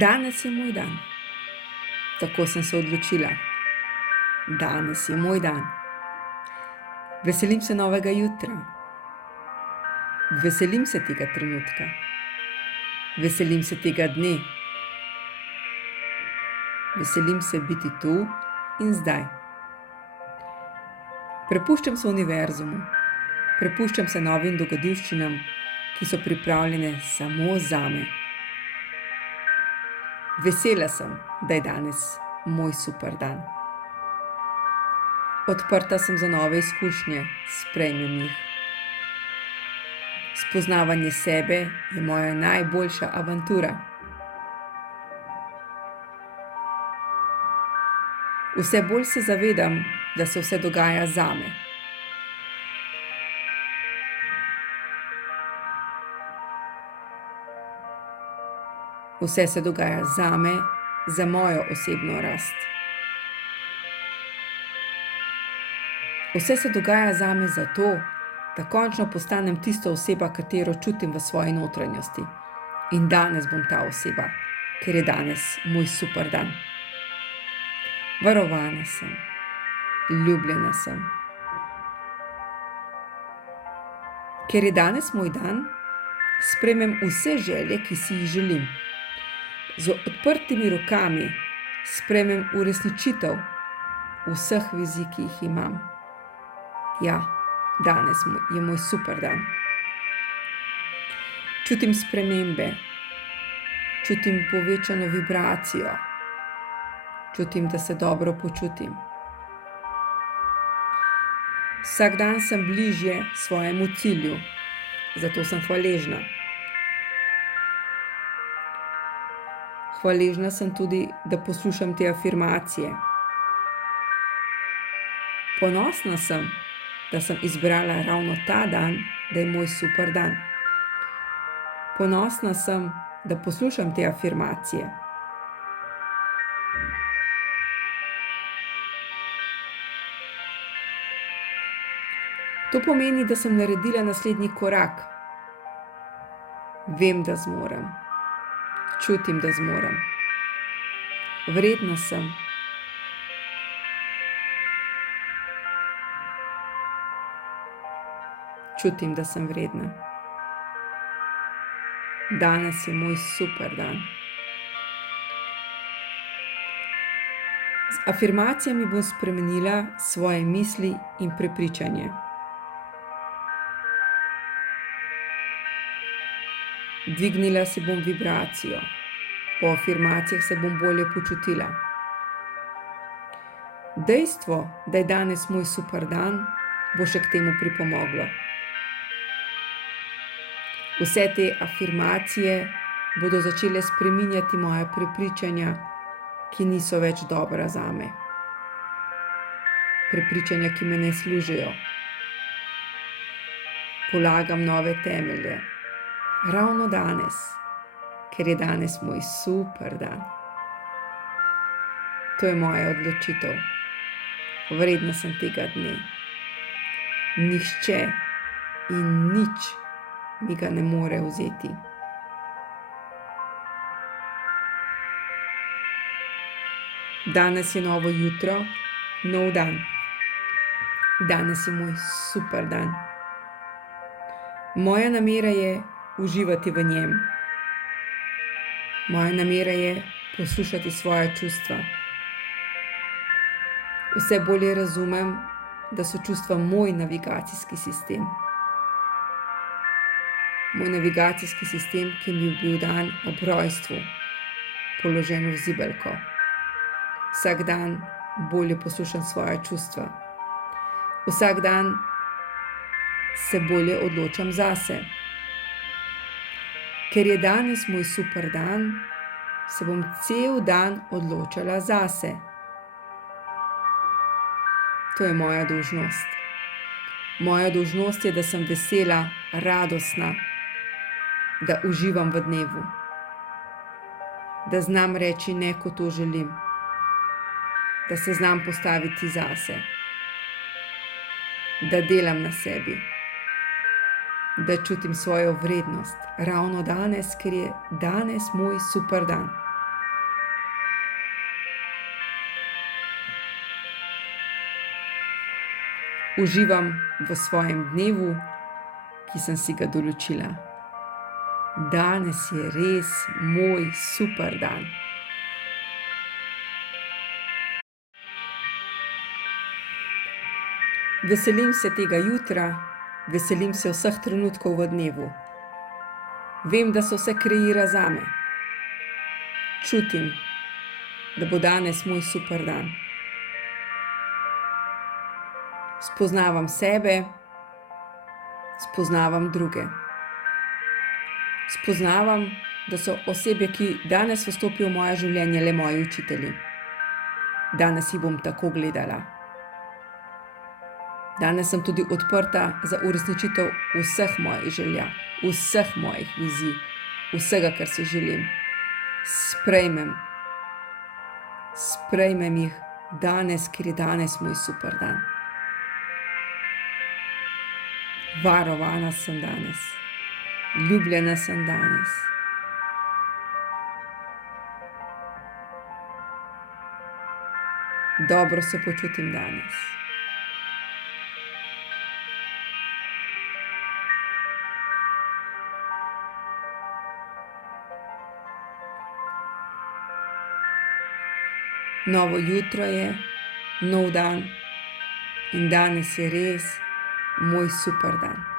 Danes je moj dan. Tako sem se odločila. Danes je moj dan. Veselim se novega jutra. Veselim se tega trenutka. Veselim se tega dne. Veselim se biti tu in zdaj. Prepuščam se univerzumu. Prepuščam se novim dogodivščinam, ki so pripravljene samo zame. Vesela sem, da je danes moj super dan. Odprta sem za nove izkušnje, sprejmem jih. Spoznavanje sebe je moja najboljša avantura. Vse bolj se zavedam, da se vse dogaja zame. Vse se dogaja zame, za mojo osebno rast. Vse se dogaja zame zato, da končno postanem tista oseba, katero čutim v svoji notranjosti. In danes bom ta oseba, ker je danes moj super dan. Varovana sem, ljubljena sem. Ker je danes moj dan, sprejmem vse želje, ki si jih želim. Z odprtimi rokami sprejmem uresničitev vseh vizij, ki jih imam. Ja, danes je moj super dan. Čutim spremembe, čutim povečano vibracijo, čutim, da se dobro počutim. Vsak dan sem bližje svojemu cilju, zato sem hvaležna. Hvaležna sem tudi, da poslušam te afirmacije. Ponosna sem, da sem izbrala ravno ta dan, da je moj super dan. Ponosna sem, da poslušam te afirmacije. To pomeni, da sem naredila naslednji korak. Vem, da zmorem. Čutim, da zmorem. Vredna sem. Čutim, da sem vredna. Danes je moj super dan. Z afirmacijami bom spremenila svoje misli in prepričanje. Dvignila si bom vibracijo. Po afirmacijah se bom bolje počutila. Dejstvo, da je danes moj super dan, bo še k temu pripomoglo. Vse te afirmacije bodo začele spreminjati moja prepričanja, ki niso več dobra zame. Prepričanja, ki me ne služijo. Polagam nove temelje. Ravno danes, ker je danes moj super dan. To je moja odločitev. Vredna sem tega dne. Nihče in nič mi ga ne more vzeti. Danes je novo jutro, nov dan. Danes je moj super dan. Moja namera je uživati v njem. Moja namera je poslušati svoja čustva. Vse bolje razumem, da so čustva moj navigacijski sistem. Moj navigacijski sistem, ki mi je bil dan ob rojstvu, položen v zibelko. Vsak dan bolje poslušam svoja čustva. Vsak dan se bolje odločam zase. Ker je danes moj super dan, se bom cel dan odločala zase. To je moja dolžnost. Moja dolžnost je, da sem vesela, radostna, da uživam v dnevu. Da znam reči ne, ko to želim. Da se znam postaviti zase. Da delam na sebi. Da čutim svojo vrednost ravno danes, ker je danes moj super dan. Uživam v svojem dnevu, ki sem si ga določila. Danes je res moj super dan. Veselim se tega jutra, veselim se vseh trenutkov v dnevu. Vem, da se vse kreira zame. Čutim, da bo danes moj super dan. Spoznavam sebe, spoznavam druge. Spoznavam, da so osebe, ki danes vstopijo v moje življenje, le moji učitelji. Danes jih bom tako gledala. Danes sem tudi odprta za uresničitev vseh mojih želja, vseh mojih vizij, vsega, kar si želim. Sprejmem jih danes, ker je danes moj super dan. Varovana sem danes, ljubljena sem danes. Dobro se počutim danes. Novo jutro je, nov dan in danes je res moj super dan.